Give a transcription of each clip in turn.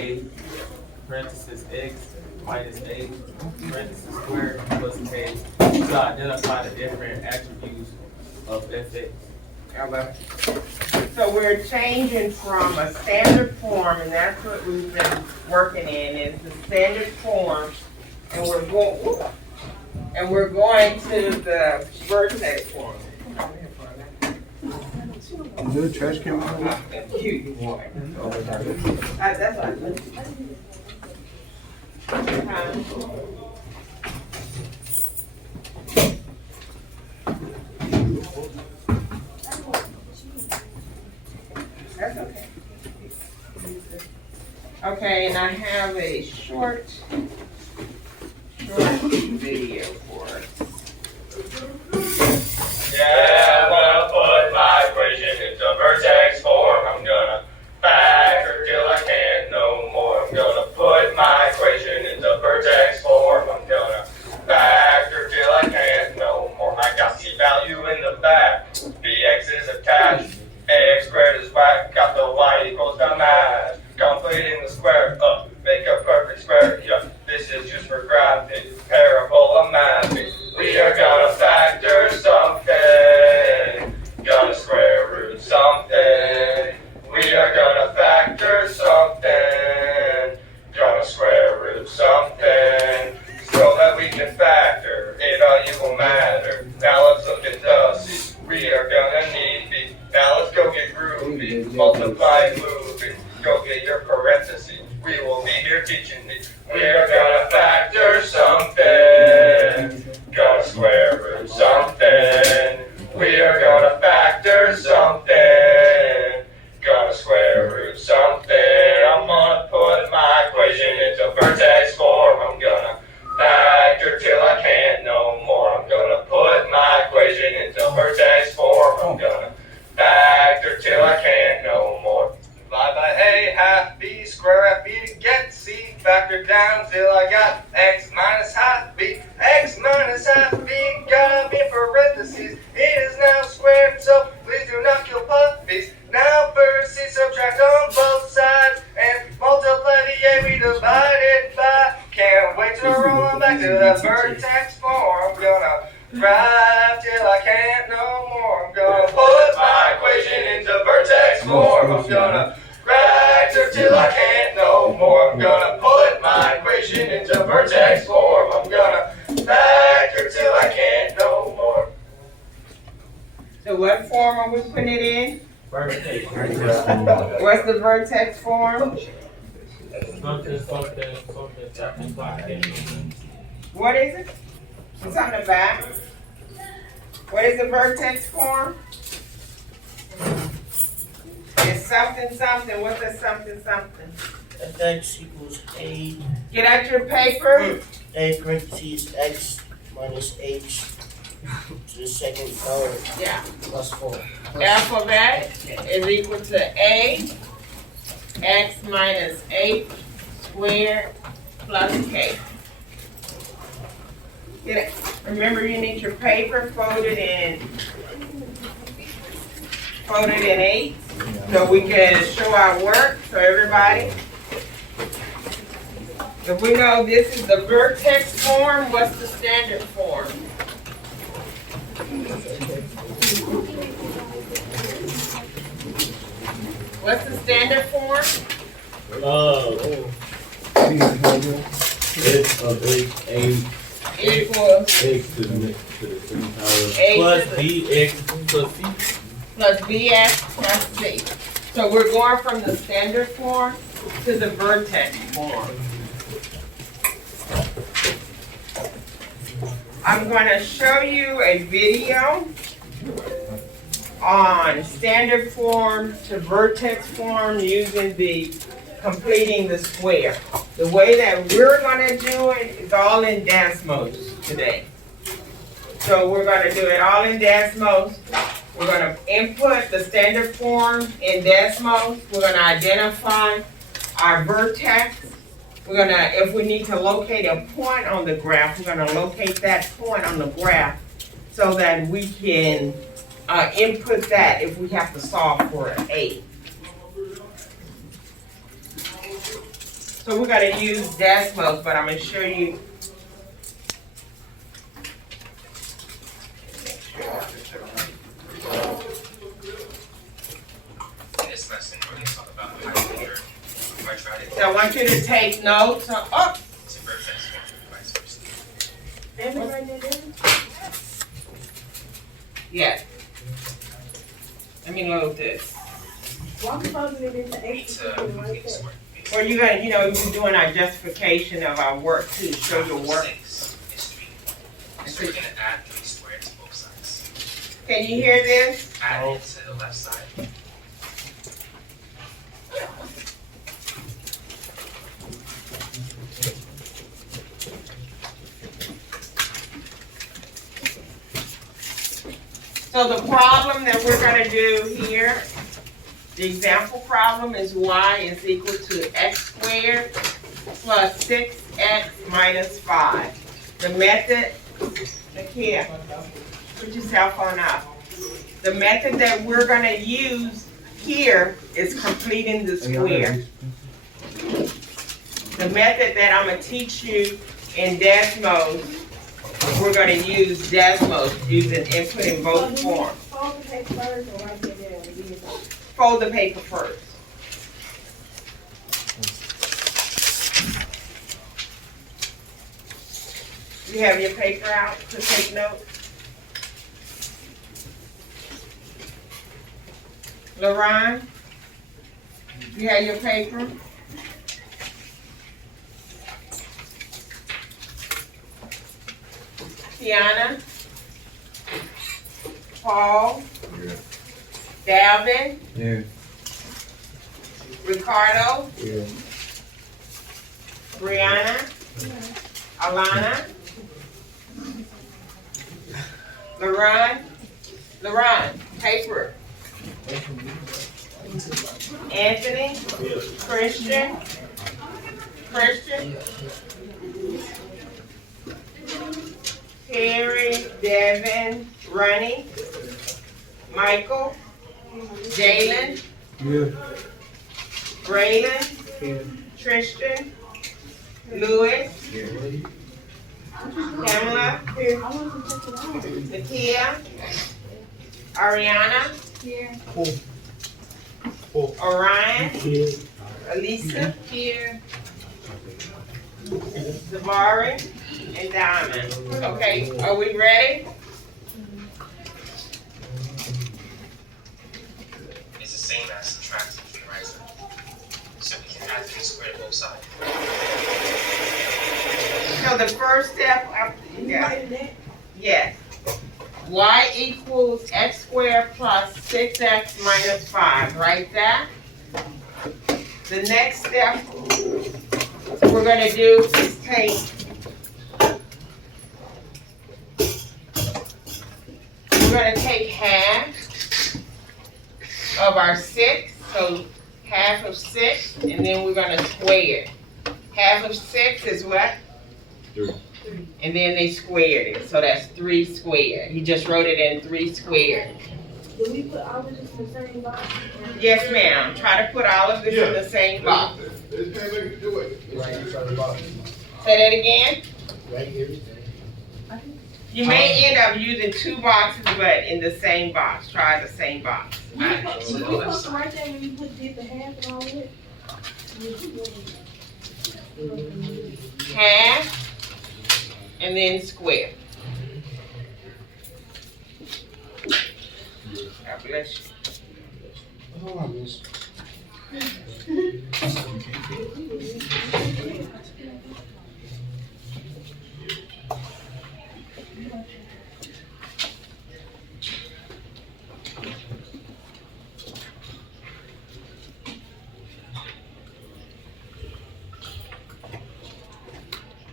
A parenthesis x minus a parenthesis squared plus k to identify the different attributes of fx. Okay. So we're changing from a standard form, and that's what we've been working in, is the standard form, and we're going to the vertex form. Is there a trash can? Cute boy. That's what I think. That's okay. Okay, and I have a short video for us. Yeah, I'm gonna put my equation into vertex form. I'm gonna factor till I can't no more. I'm gonna put my equation into vertex form. I'm gonna factor till I can't no more. I got C value in the back. Bx is attached. Ax squared is back. Got the y equals the math. Completing the square up. Make a perfect square. Yeah, this is just for graphic. Parabola mapping. We are gonna factor something. Gonna square root something. We are gonna factor something. Gonna square root something. So that we can factor. A value will matter. Now let's look at the C. We are gonna need B. Now let's go get groovy. Multiply moving. Go get your parentheses. We will be here teaching me. We are gonna factor something. Gonna square root something. We are gonna factor something. Gonna square root something. I'm gonna put my equation into vertex form. I'm gonna factor till I can't no more. I'm gonna put my equation into vertex form. I'm gonna factor till I can't no more. Divide by a half b, square half b to get c. Factor down till I got x minus half b. X minus half b gotta be in parentheses. It is now squared, so please do not kill puppies. Now first c, subtract on both sides and multiply the a, we divide it by. Can't wait to roll on back to the vertex form. I'm gonna graph till I can't no more. I'm gonna put my equation into vertex form. I'm gonna factor till I can't no more. I'm gonna put my equation into vertex form. I'm gonna factor till I can't no more. So what form are we putting it in? Vertex. What's the vertex form? Something. What is it? It's on the back. What is the vertex form? It's something something. What's a something something? Fx equals a. Get out your paper. A parentheses x minus h to the second power Yeah. plus 4. Alphabet is equal to a x minus h squared plus k. Get it? Remember, you need your paper folded in 8 so we can show our work. So everybody, if we know this is the vertex form, what's the standard form? What's the standard form? X of x, Equals x to the second power. a Plus to the bx plus c. plus bx plus c. So we're going from the standard form to the vertex form. I'm going to show you a video on standard form to vertex form using the completing the square. The way that we're going to do it is all in Desmos today. So we're going to do it all in Desmos. We're going to input the standard form in Desmos. We're going to identify our vertex. We're going to, if we need to locate a point on the graph, we're going to locate that point on the graph so that we can input that if we have to solve for A. So we're gonna use Desmos, but I'm gonna show you. In this lesson, we're going to talk about hypermeter, quadratic, So I want you to take notes. Oh, to vertex form, and vice versa. yes. Let me load this. Well, you're gonna, you're doing our justification of our work too, show your work. 6 is 3. So we're going to add 3 squared to both sides. Can you hear this? Add it to the left side. So the problem that we're gonna do here, the example problem is y is equal to x squared plus 6x minus 5. The method, look here, put your cell phone up. The method that we're gonna use here is completing the square. The method that I'm gonna teach you in Desmos, we're gonna use Desmos using input in both forms. Fold the paper first. You have your paper out to take notes? LaRon, you have your paper? Tiana? Paul? Yeah. Dalvin? Yeah. Ricardo? Yeah. Brianna? Alana? LaRon, paper. Anthony? Christian? Terry, Devin, Ronnie, Michael, Jalen, Yeah. Braylon, Tristan, Louis, Pamela, Nakia, Ariana, Orion, Elisa, Zavari, and Diamond. Okay, are we ready? It's the same as subtracting from the right side. So we can add 3 squared both sides. So the first step, yes. Y equals x squared plus 6x minus 5, write that. The next step we're gonna do is we're gonna take half of our 6, so half of 6, and then we're gonna square it. Half of 6 is what? 3. And then they squared it, so that's 3 squared. He just wrote it in 3 squared. Do we put all of this in the same box? Yes, ma'am, try to put all of this in the same box. Right inside the box. Say that again? Right here. You may end up using 2 boxes, but in the same box, try the same box. We supposed to write that when you did the half and all that? Half, and then square. God bless you. Hold on, miss.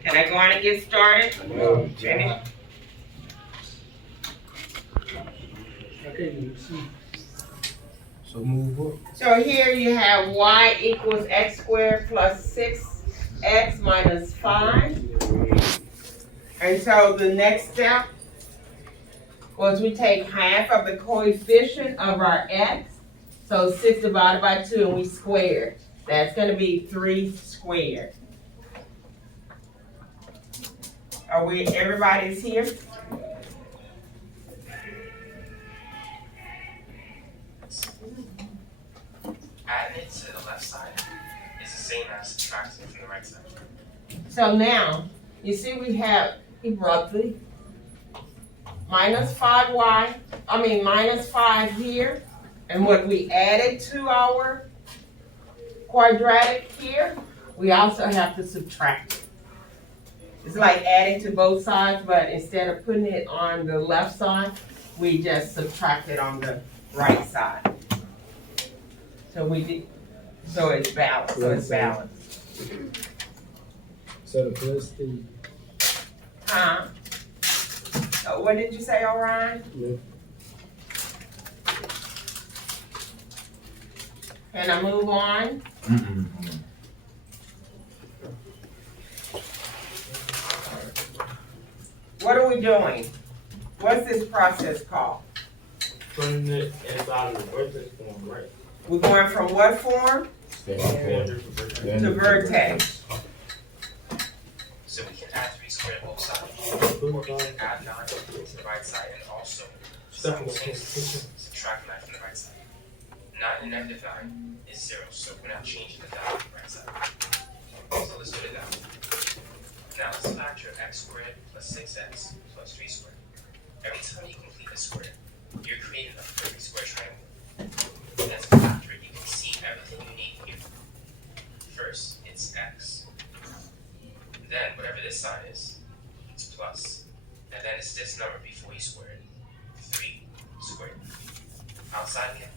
Can I go on and get started? No. Jenny? So move up. So here you have y equals x squared plus 6x minus 5. And so the next step was we take half of the coefficient of our x, so 6 divided by 2, and we square. That's gonna be 3 squared. Are we, everybody's here? Adding it to the left side is the same as subtracting it from the right side. So now, you see we have roughly minus 5 here, and what we added to our quadratic here, we also have to subtract it. It's like adding to both sides, but instead of putting it on the left side, we just subtract it on the right side. So so it's balanced, So the plus the Huh? What did you say, Orion? Yeah. Can I move on? What are we doing? What's this process called? Putting it inside of the vertex form, right? We're going from what form Standard. to vertex? So we can add 3 squared on both sides. Or we can add 9 to the right side and also simultaneously subtract 9 from the right side. 9 and negative 9 is 0, so we're not changing the value on the right side. So let's put it down. Now let's factor x squared plus 6x plus 3 squared. Every time you complete a square, you're creating a perfect square triangle. And as a factor, you can see everything you need here. First, it's x. Then, whatever this sign is, it's plus. And then it's this number before you square it. 3 squared. Outside again.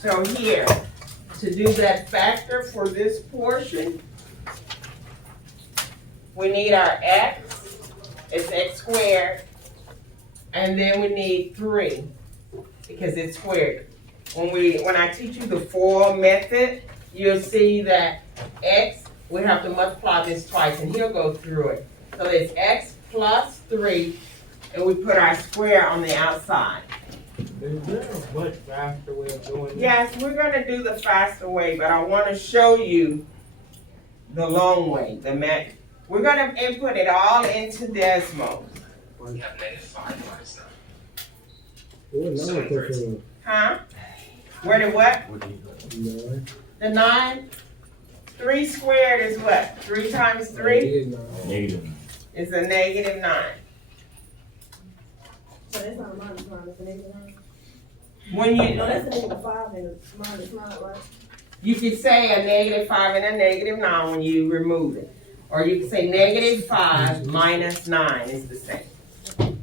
So here, to do that factor for this portion, we need our x, it's x squared, and then we need 3, because it's squared. When I teach you the FOIL method, you'll see that x, we have to multiply this twice, and he'll go through it. So it's x plus 3, and we put our square on the outside. Is there a much faster way of doing this? Yes, we're gonna do the faster way, but I wanna show you the long way, We're gonna input it all into Desmos. We have negative 5 minus 9. what number come from? Huh? Where the what? 9. The 9? 3 squared is what? 3 times 3 It is 9. is a negative 9. So that's not a minus 9, it's a negative 9. When No, you, that's a negative 5 and a minus 9, right? you could say a negative 5 and a negative 9 when you remove it. Or you could say negative 5 minus 9 is the same.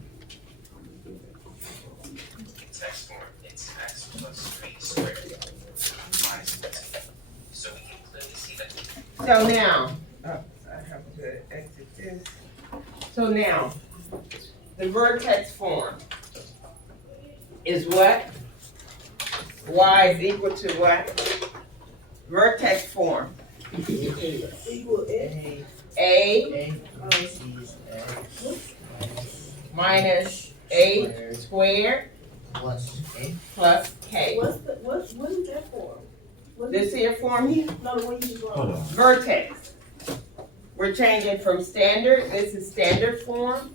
It's x form. It's x plus 3 squared minus 15. So we can clearly see that. So now, I have to exit this. So now, the vertex form is what? Y is equal to what? Vertex form. Equal x. A minus A squared Plus A. plus K. What is that for? This here form here, No, the one you just wrote. vertex. We're changing from standard, this is standard form.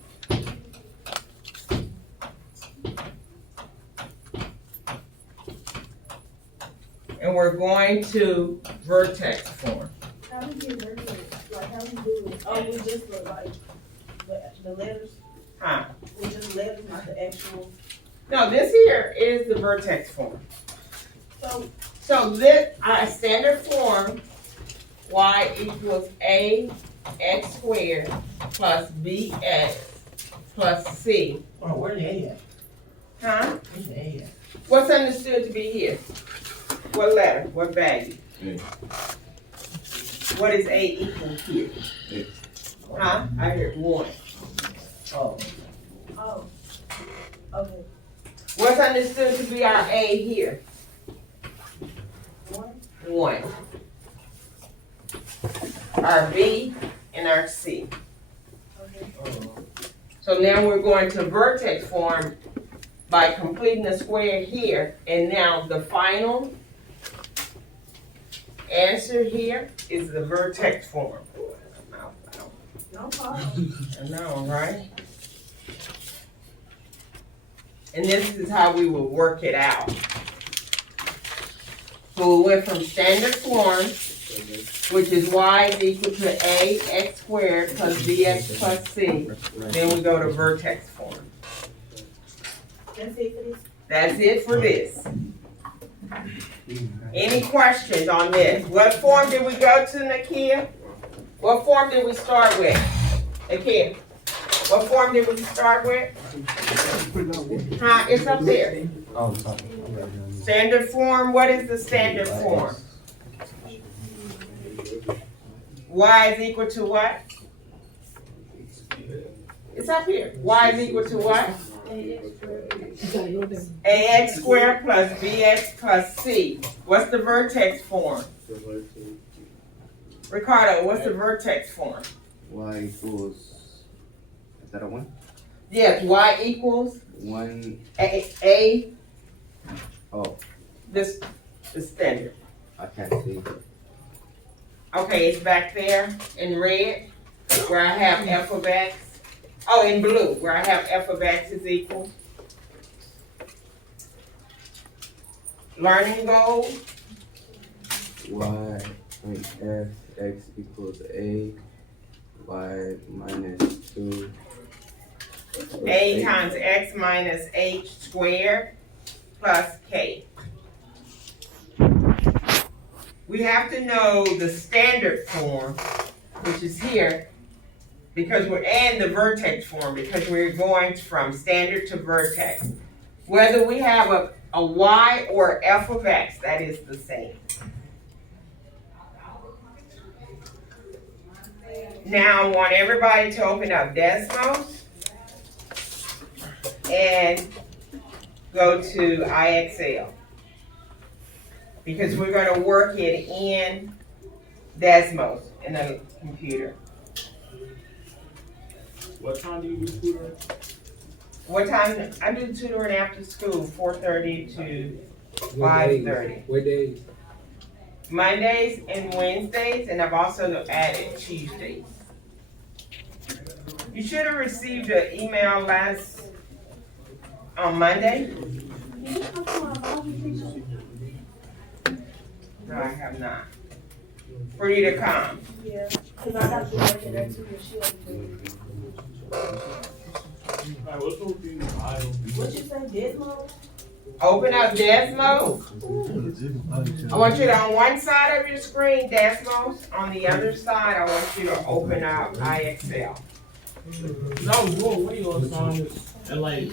And we're going to vertex form. How do you get vertex? Like, how do you do it? Oh, we just put like, the letters? Huh? We just letters, not the actual. No, this here is the vertex form. So this, our standard form, y equals a x squared plus bx plus c. Oh, where the A at? Huh? Where's the A at? What's understood to be here? What letter? What value? A. What is a equal here? Huh? I heard 1. Oh, Oh. Okay. What's understood to be our a here? 1. 1. Our b and our c. Okay. oh. So now we're going to vertex form by completing the square here, and now the final answer here is the vertex form. No problem. I know, right? And this is how we will work it out. So we went from standard form, which is y is equal to a x squared plus bx plus c. Then we go to vertex form. That's it for this. That's it for this. Any questions on this? What form did we go to, Nakia? What form did we start with? Nakia, what form did we start with? Huh, it's up there. Standard form, what is the standard form? Y is equal to what? It's up here. Y is equal to what? Ax squared plus bx plus c. What's the vertex form? Ricardo, what's the vertex form? Y equals, is that a 1? Yes, y equals 1, a oh, this the standard. I can't see. Okay, it's back there in red where I have f of x. Oh, in blue where I have f of x is equal. Learning goal. X equals a, y minus 2. A times x minus h squared plus k. We have to know the standard form, which is here, because we're in the vertex form, because we're going from standard to vertex. Whether we have a y or f of x, that is the same. Now I want everybody to open up Desmos and go to IXL. Because we're gonna work it in Desmos in the computer. What time do you do tutoring? What time? I do tutoring after school, 4:30 to What days? 5:30. What days? Mondays and Wednesdays, and I've also added Tuesdays. You should have received an email on Monday. Can you come to my Bible teacher? No, I have not. For you to come. Yeah, cause I got to work in there too, and she has to. Like, what's the thing? What you say, Desmos? Open up Desmos. I want you to, on one side of your screen, Desmos. On the other side, I want you to open up IXL. Cause I was doing video assignments and like,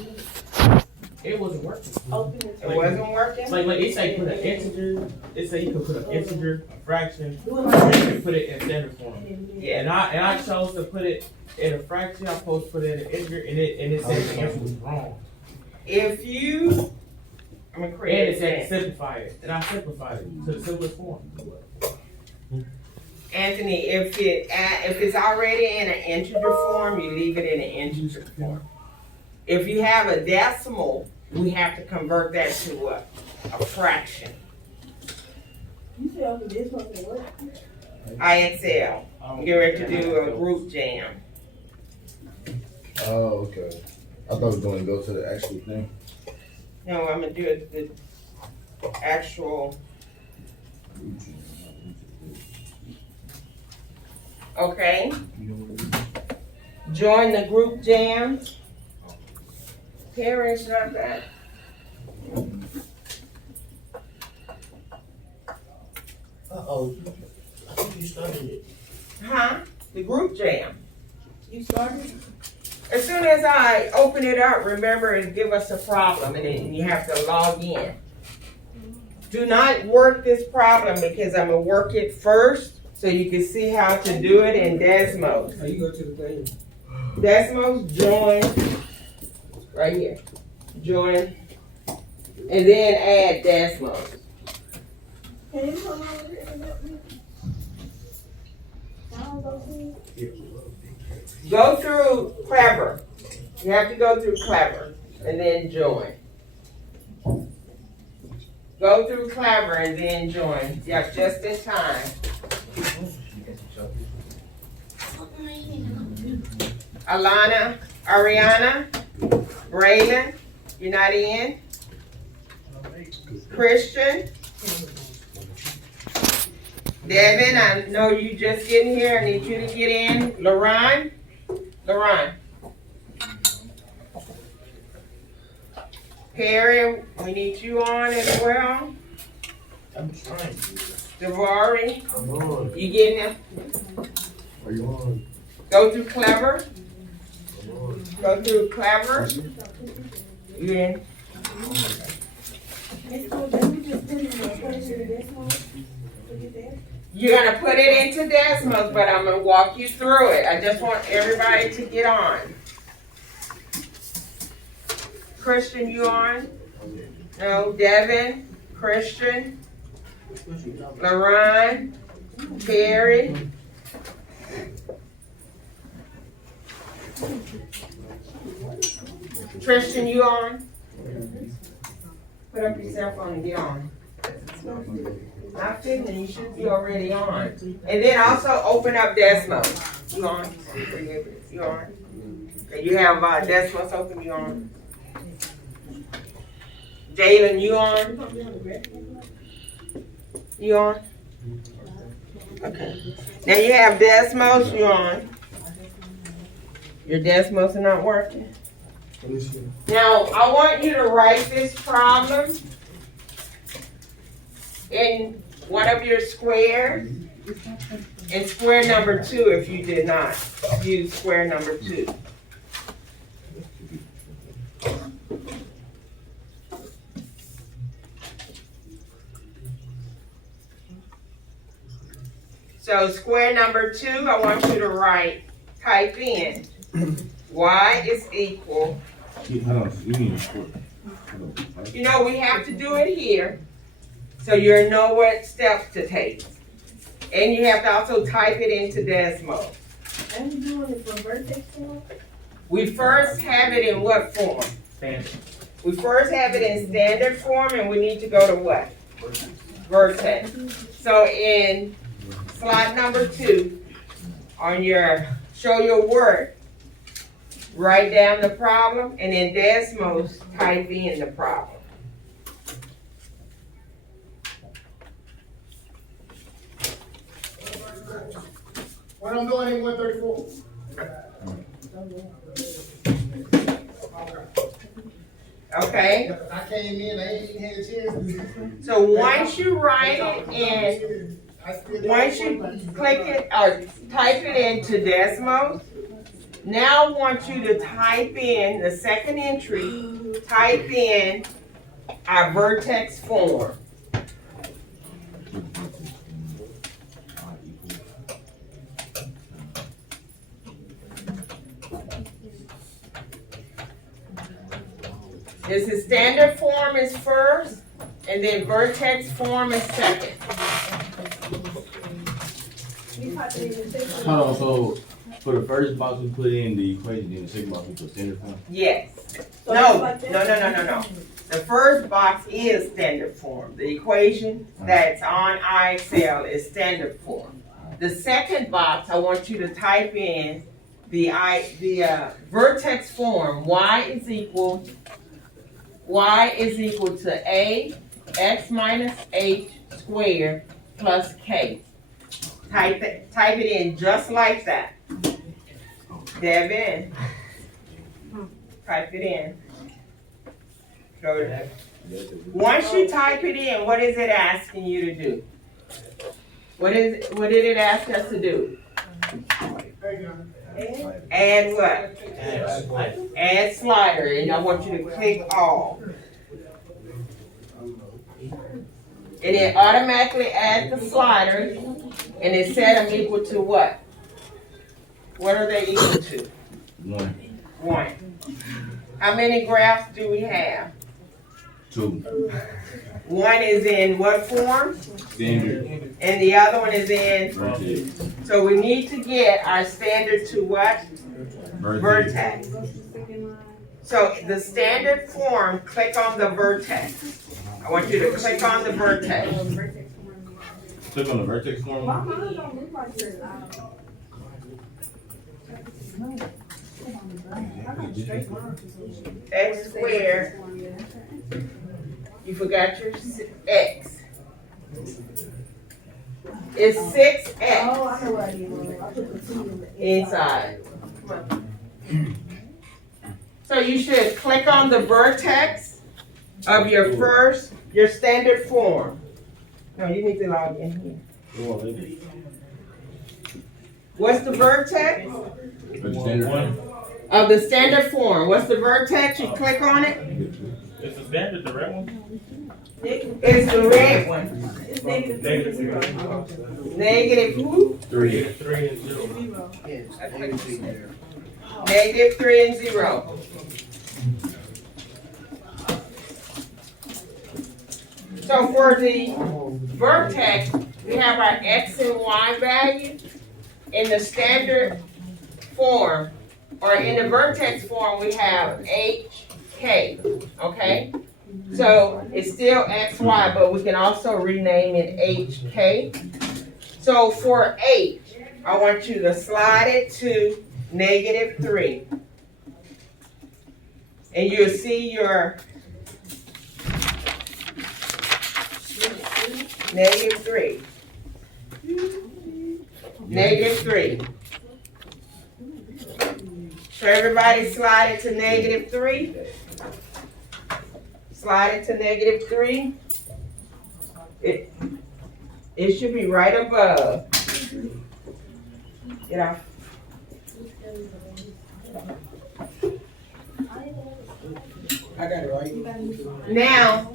it wasn't working. Open it. It wasn't working? Like it say put an integer. It say you could put an integer, a fraction, Do it or like you that. could put it in standard form. Yeah. And I chose to put it in a fraction. I supposed to put it in an integer, and it said the answer was wrong. If you, I'm gonna And create it a said simplify it, and I simplified it to the simplest form. Anthony, if it's already in an integer form, you leave it in an integer form. If you have a decimal, we have to convert that to a fraction. You said open Desmos and what? IXL. I'm getting ready to do a group jam. Oh, okay. I thought we were going to go to the actual thing. No, I'm gonna do it the actual. Okay. Join the group jam. Parents, not that. Uh-oh, I think you started it. Huh? The group jam. You started? As soon as I open it up, remember it give us a problem and then you have to log in. Do not work this problem because I'm gonna work it first so you can see how to do it in Desmos. How you go to the thing? Desmos, join, right here. Join, and then add Desmos. Can you come over here and help me? I don't go see. Go through Clever. You have to go through Clever and then join. Go through Clever and then join. Yeah, just in time. Alana, Ariana, Braylon, you're not in? Christian? Devin, I know you just getting here. I need you to get in. LaRon? LaRon. Perry, we need you on as well. I'm trying. Devari, I'm on. you getting it? Are you on? Go through Clever. I'm on. Go through Clever. You in? Ms. Cole, then we just put in the equation of this one. Forget that. You're gonna put it into Desmos, but I'm gonna walk you through it. I just want everybody to get on. Christian, you on? No, Devin, Christian, LaRon, Terry. Christian, you on? Put up your cell phone and get on. I figured you should be already on. And then also open up Desmos. You on? You on? Okay, you have Desmos open, you on? Jalen, you on? You on? Okay. Now you have Desmos, you on? Your Desmos are not working? Let me see. Now, I want you to write this problem in one of your squares, and square number 2 if you did not use square number 2. So square number 2, I want you to type in y is equal. Hold on, you need a score. You know, we have to do it here, so you know what steps to take. And you have to also type it into Desmos. And we doing it for vertex form? We first have it in what form? Standard. We first have it in standard form, and we need to go to what? Vertex. So in slide number 2, on your show your work, write down the problem, and in Desmos, type in the problem. What I'm doing in 134. Okay? I came in, I ain't even had a chance. So once you write it in, once you click it or type it into Desmos, now I want you to type in the second entry, type in our vertex form. This is standard form is first, and then vertex form is second. We type it in the second. Hold on, so for the first box we put in the equation, then the second box we put standard form? Yes. So No, it's like no, that? no, no, no, no. The first box is standard form. The equation that's on iExcel is standard form. The second box, I want you to type in the vertex form. Y is equal to a x minus h squared plus k. Type it in just like that. Devin, type it in. Go to that. Once you type it in, what is it asking you to do? What did it ask us to do? Add what? Add slider, and I want you to click all. And it automatically adds the sliders, and it set them equal to what? What are they equal to? 1, 1. How many graphs do we have? 2, 1 is in what form? standard, And the other one is in, vertex, so we need to get our standard to what? Vertex. Go to the second line. So the standard form, click on the vertex. I want you to click on the vertex. Click on the vertex form. My mom don't look like this. X squared, you forgot your X. It's 6X Oh, I know what I did. I put the 2 in the inside. So you should click on the vertex of your standard form. No, you need to log in here. What's the vertex of the standard form? What's the vertex? You click on it. Is the standard the red one? It's the red one. It's negative 0. Negative who? 3. 3 and 0. Negative 3 and 0. So for the vertex, we have our X and Y value. In the standard form, or in the vertex form, we have HK, okay? So it's still XY, but we can also rename it HK. So for H, I want you to slide it to negative 3. And you'll see your negative 3. Negative 3. So everybody slide it to negative 3. Slide it to negative 3. It should be right above. Get off. I got it right. Now,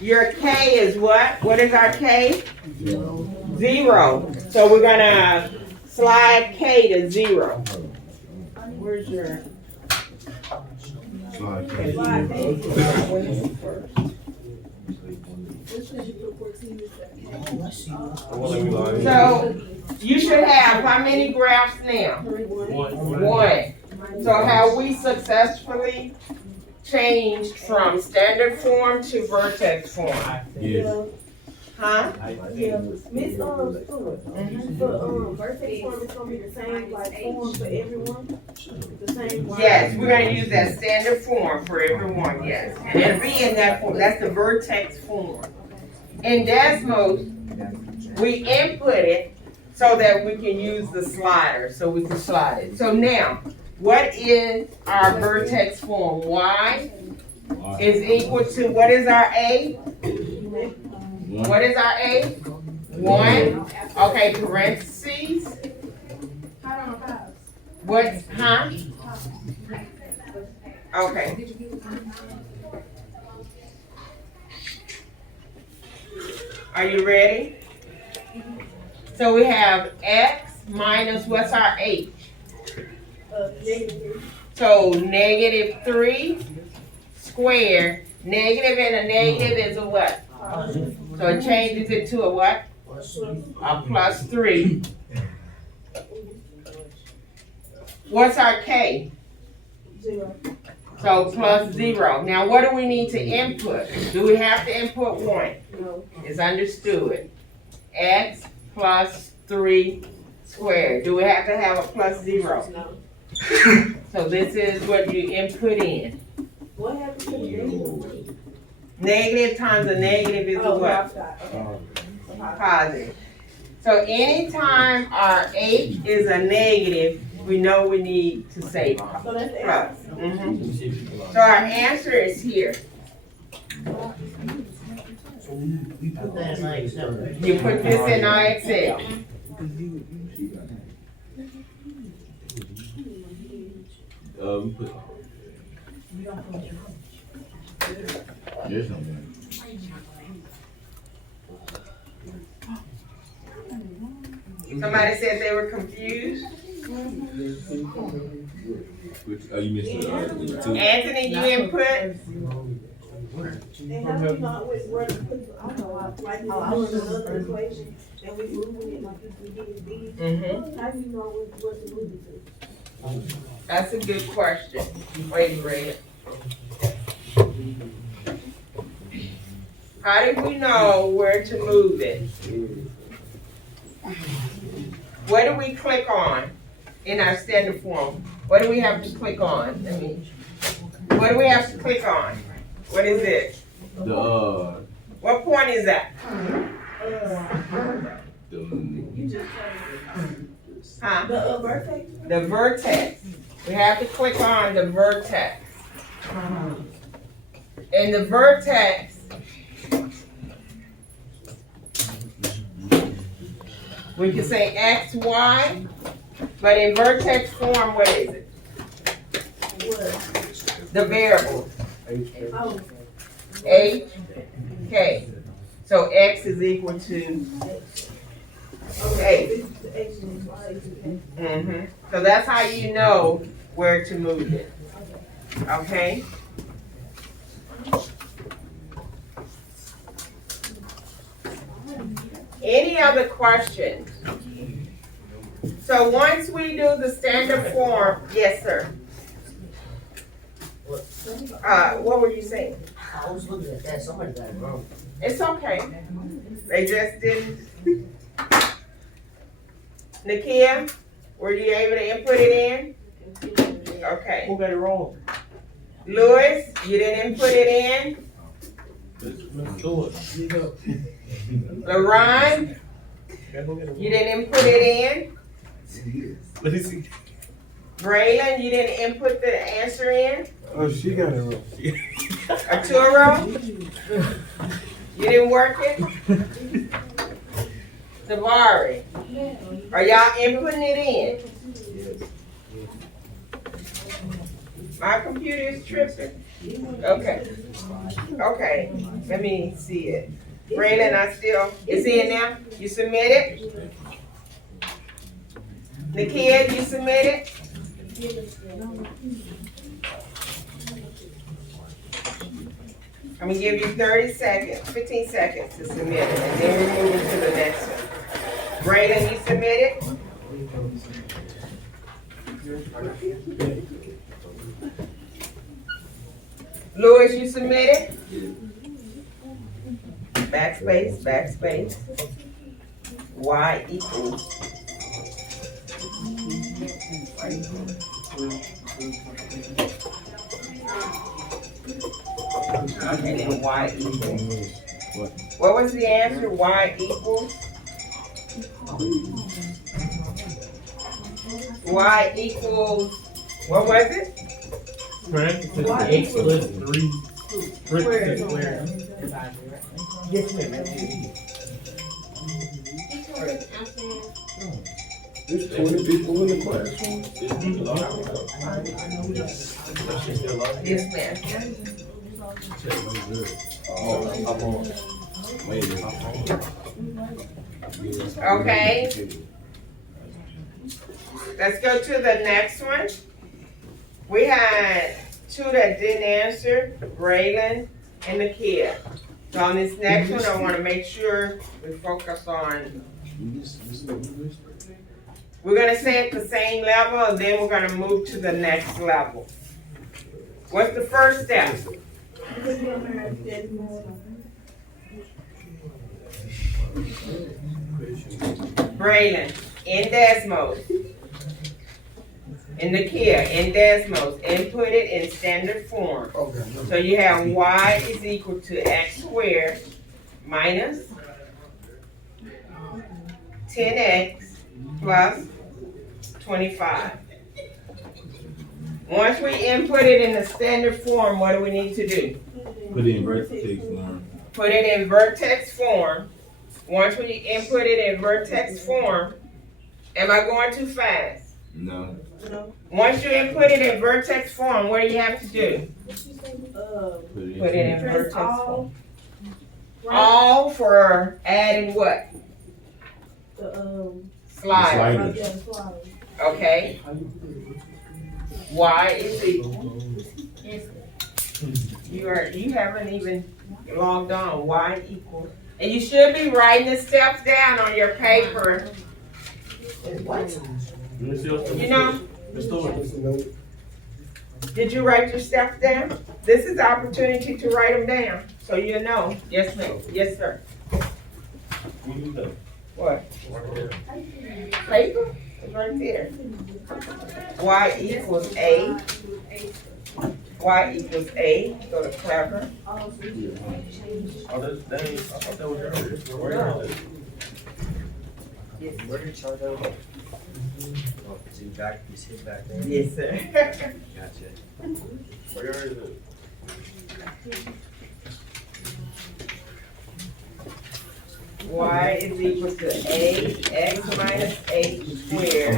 your K is what? What is our K? 0. So we're gonna slide K to 0. Where's your? Slide. So you should have how many graphs now? 1. So have we successfully changed from standard form to vertex form? Yes. Huh? Yeah, Miss Stewart. But vertex form is gonna be the same like form for everyone. The same. Yes, we're gonna use that standard form for everyone, yes. And it'll be in that form, that's the vertex form. In Desmos, we input it so that we can use the slider, so we can slide it. So now, what is our vertex form? Y is equal to, what is our A? What is our A? 1. Okay, parentheses. What's, huh? Okay. Are you ready? So we have X minus, what's our H? So negative 3 squared. Negative and a negative is a what? So it changes it to a what? A plus 3. What's our K? 0. So plus 0. Now what do we need to input? Do we have to input 1? No. It's understood. X plus 3 squared. Do we have to have a plus 0? No. So this is what you input in. What happened to the negative? Negative times a negative is a Oh, what? okay. Positive. So anytime our H is a negative, we know we need to say So that's the plus. So our answer is here. Put that in my Excel. You put this in our Excel. We put. There's something. Somebody said they were confused. Which, you missed the 2. Anthony, you input? And how do you know where to put, I know, like, doing another equation, and we moving it like we get it big. How do you know what to move it to? That's a good question. Wait, Greg. How did we know where to move it? What do we click on in our standard form? What do we have to click on? What do we have to click on? What is it? What point is that? Huh? The vertex? The vertex. We have to click on the vertex. And the vertex, we can say X, Y, but in vertex form, what is it? What? The variable, Oh, H, K. So X is equal to okay. The X and Y. So that's how you know where to move it. Okay? Any other questions? So once we do the standard form, yes, sir. What were you saying? I was looking at that, somebody got it wrong. It's okay. They just didn't. Nakia, were you able to input it in? Okay. Who got it wrong? Louis, you didn't input it in? Let's do it. LaRon, you didn't input it in? Let me see. Braylon, you didn't input the answer in? Oh, she got it wrong. Arturo, you didn't work it? Savari, are y'all inputting it in? My computer is tripping. Okay. Okay, let me see it. Braylon, it's in now? You submitted? Nakia, you submitted? I'm gonna give you 30 seconds, 15 seconds to submit it, and then we're moving to the next one. Braylon, you submitted? Louis, you submitted? Backspace, backspace. Y equals. And then Y equals. What was the answer? Y equals? Y equals, what was it? Parenthesis X plus 3. Parenthesis square. Yes, ma'am. There's 20 people in the classroom. Yes, ma'am. Okay. Let's go to the next one. We had two that didn't answer, Braylon and Nakia. So on this next one, I want to make sure we focus on. We're gonna say at the same level, and then we're gonna move to the next level. What's the first step? Braylon, in Desmos. And Nakia, in Desmos, input it in standard form. Okay. So you have y is equal to x squared minus 10x plus 25. Once we input it in the standard form, what do we need to do? Put it in vertex form. Put it in vertex form. Once we input it in vertex form, am I going too fast? No. Once you input it in vertex form, what do you have to do? Put it Put it in Press vertex all. form. All for adding what? The, Slider. yeah, slider. Okay. Y is equal. You haven't even logged on. Y equals. And you should be writing the steps down on your paper. What? You know, Just a note. Did you write your stuff down? This is the opportunity to write them down, so you know. Yes, ma'am. Yes, sir. What? Paper? It's right there. Y equals A. Y equals A. Go to clever. Oh, that's, that ain't, I thought that was earlier. Where is it? Where did y'all go? Oh, is he back, he's hit back there? Yes, sir. Gotcha. Where is it? Y is equal to A, X minus H squared.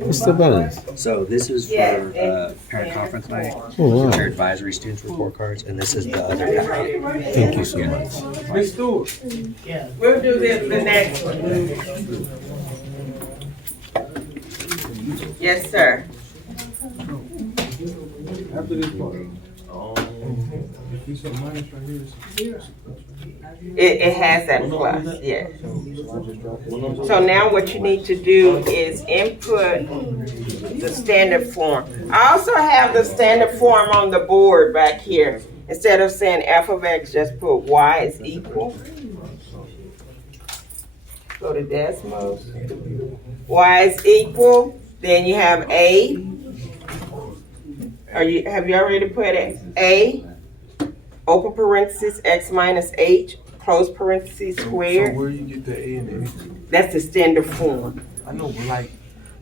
Mr. Burns. So this is Yeah, for, and- parent conference night, Oh, wow. your advisory students report cards, and this is the other packet. Thank you so much. Miss Stewart. We'll do this the next one. Yes, sir. After this part, Um, if you some minus right here, It has that plus, yes. so I just drop it. So now what you need to do is input the standard form. I also have the standard form on the board back here. Instead of saying f of x, just put y is equal. Go to Desmos. Y is equal, then you have a. Have you already put it? A, open parentheses, x minus h, close parentheses, So squared. where you get the A and the H? That's the standard form. I know, but like,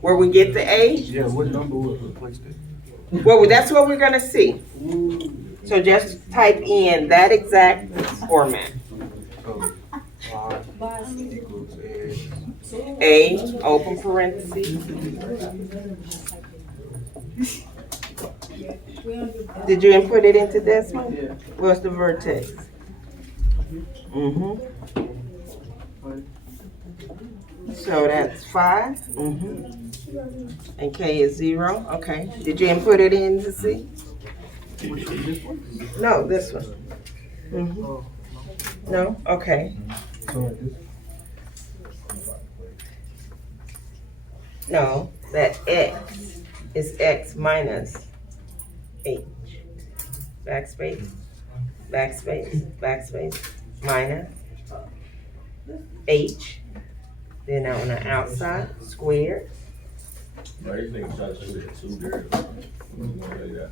Where we get the A, yeah, what number would replace that? well, that's what we're gonna see. So just type in that exact format. So, Y equals A. A, open parentheses. Did you input it into this one? Yeah. What's the vertex? So that's 5. And K is 0. Okay. Did you input it in to see? No, this one. No? Okay. So like this. No, that X is X minus H. Backspace, backspace, backspace, minus H. Then on the outside, squared. bro, these niggas try to shoot it too good. Like that.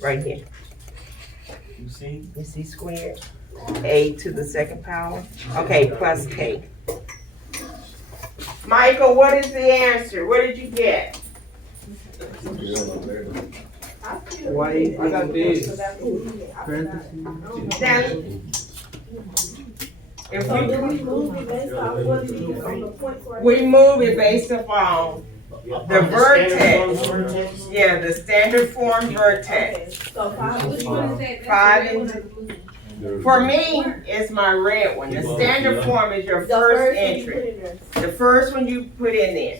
Right here. You see? You see squared? A to the second power. Okay, plus K. Michael, what is the answer? What did you get? Why, I got this. Now, if So do we, we move it based off what it is on the points right we move it based upon the vertex. Vertex. Yeah, the standard form vertex. Okay, so 5, which one is that? 5 and for me, it's my red one. The standard form is your first entry. The first one you put in there.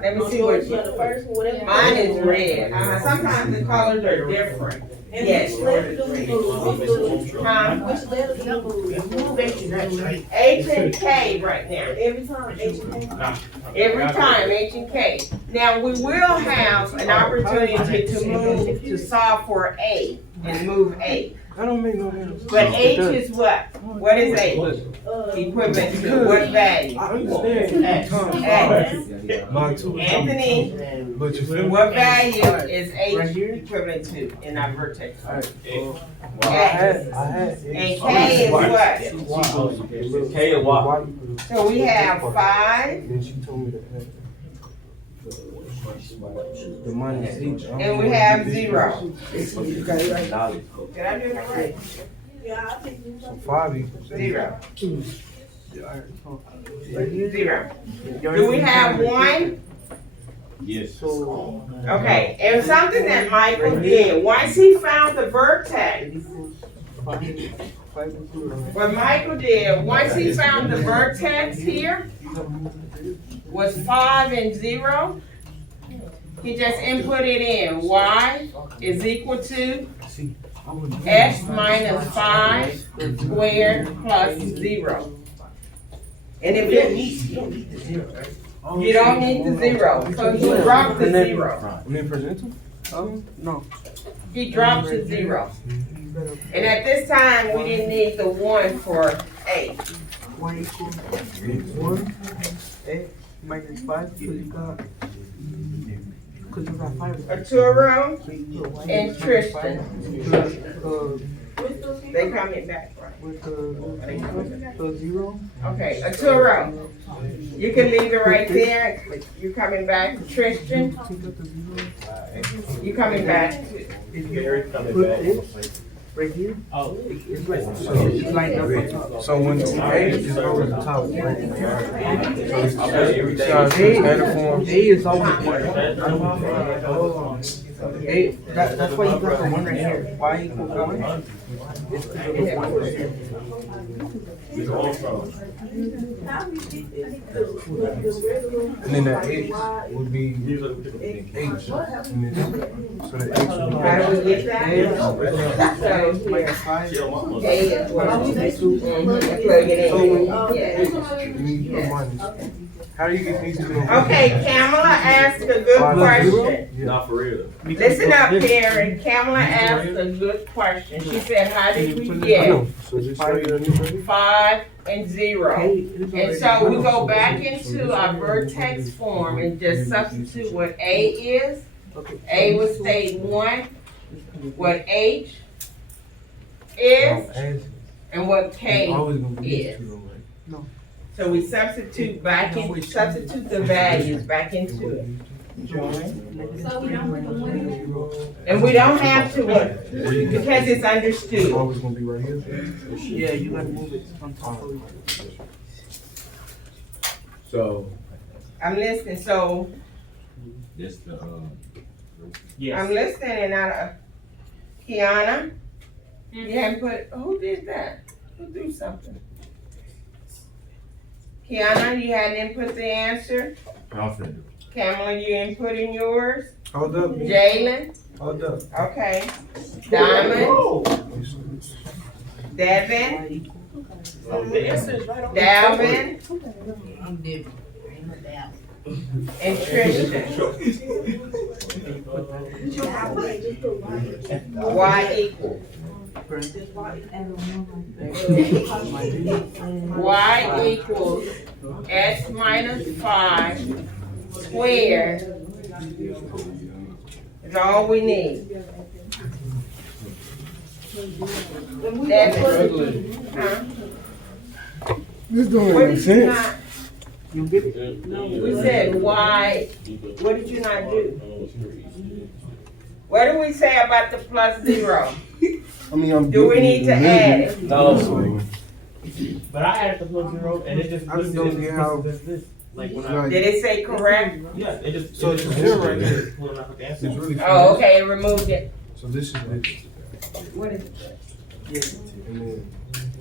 Let me see what So the first one, whatever. mine is red. Sometimes the colors are different. And Yes. which letter do we move? Huh? Which letter do you move? H and K right now. Every time, H and K. Every time, H and K. Now, we will have an opportunity to move, to solve for A and move A. That don't make no sense. But H is what? What is H? Equivalent to what value? I understand. X. Mine too. Anthony, But you feel me? what value is H equivalent to in our vertex? Alright, I had And K is what? K and Y. So we have 5 Then she told me to add the minus H. and we have 0. Knowledge. Did I do that right? Yeah, I think you. So 5 equals 0. Yeah, alright. 0. Do we have 1? Yes. Okay, and something that Michael did, once he found the vertex, what Michael did, once he found the vertex here, was 5 and 0, he just input it in. Y is equal to x minus 5 squared plus 0. And if it, You don't need the zero, so he dropped the zero. I mean, presidential? No. He dropped the zero. And at this time, we didn't need the one for A. Y equals 1, X minus 5, because you got 5. Arturo and Tristan, Uh, they coming back, right? with the 0. Okay, Arturo, you can leave it right there. You coming back, Tristan, Take out the 0. you coming back. Put this right here. Oh, It's like, so it's lined up on top. So when the A is over the top, right? So it's standard form. A is always 1. A, that's why you got the 1 right here. Y equals 1. It's because of the 1 right here. And then that H would be H. And then, so the H would be How do we get that? So H here, minus 5. A is one. Plug it in. You need a minus. How do you get these two? Okay, Kamala asked a good question. Not for real. Listen up, Karen. Kamala asked a good question. She said, how did we I get know. So just show you the new 5 and 0? And so we go back into our vertex form and just substitute what A is. A would state 1, what H is, and what K is. So we substitute substitute the values back into it. So we don't put the 1 in. And we don't have to, because it's understood. Always gonna be right here. Yeah, you gotta move it on top of it. So, I'm listening, so that's the, I'm yes. listening and Kiana, you haven't put, who did that? Who do something? Kiana, you hadn't input the answer? confident. Kamala, you input in yours? Hold up, Jalen? hold up. Okay. Diamond? Devin? The answer is right on. Dalvin? I'm different. Ain't no doubt. And Tristan? Y equals? Y equals S minus 5 squared is all we need. That's huh? This don't What make did you sense. not, You get it? we said Y, what did you not do? What do we say about the plus 0? I mean, I'm. Do we need to add it? No. But I added the plus 0 and it just I just don't get how- this. Like when I, Did it say correct? yeah, it just. So it it's just 0 right here. just pulling out the answer. It's really. Oh, okay, removed it. So this is this. What is it? And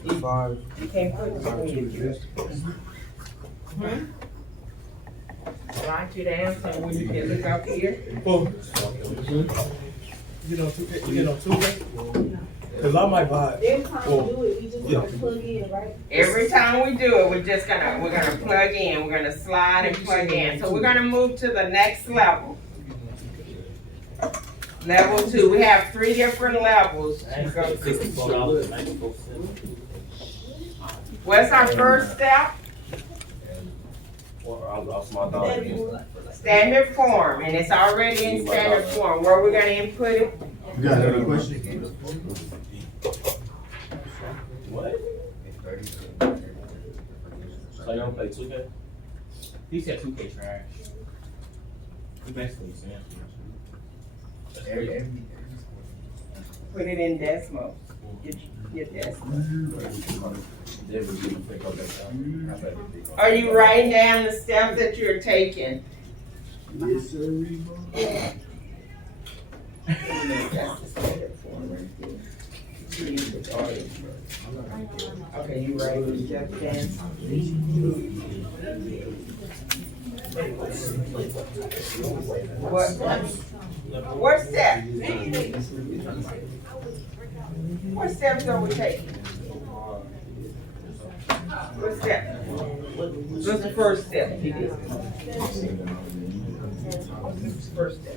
then 5, You can't put 5, 2 is it. this. Write your answer when you can look up here. You know, 2K? Cause I might buy it. Every time we do it, we just gonna plug in, right? Every time we do it, we're gonna plug in, we're gonna slide and plug in. So we're gonna move to the next level. Level 2, we have 3 different levels to go to. $64, 94 cents. What's our first step? Or I lost my dollar. Standard form, and it's already in standard form. Where we're gonna input it? You got another question? What? So you don't play 2K? He said 2K trash. He basically saying. That's crazy. Put it in Desmos. Get Desmos. Are you writing down the steps that you're taking? Yes, sir. That's the standard form right there. Okay, you write the steps down. What steps? What steps are we taking? What step? What's the first step he did? First step.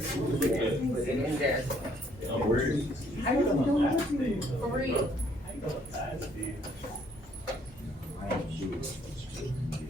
Put it in there. No worries. I don't know, for real.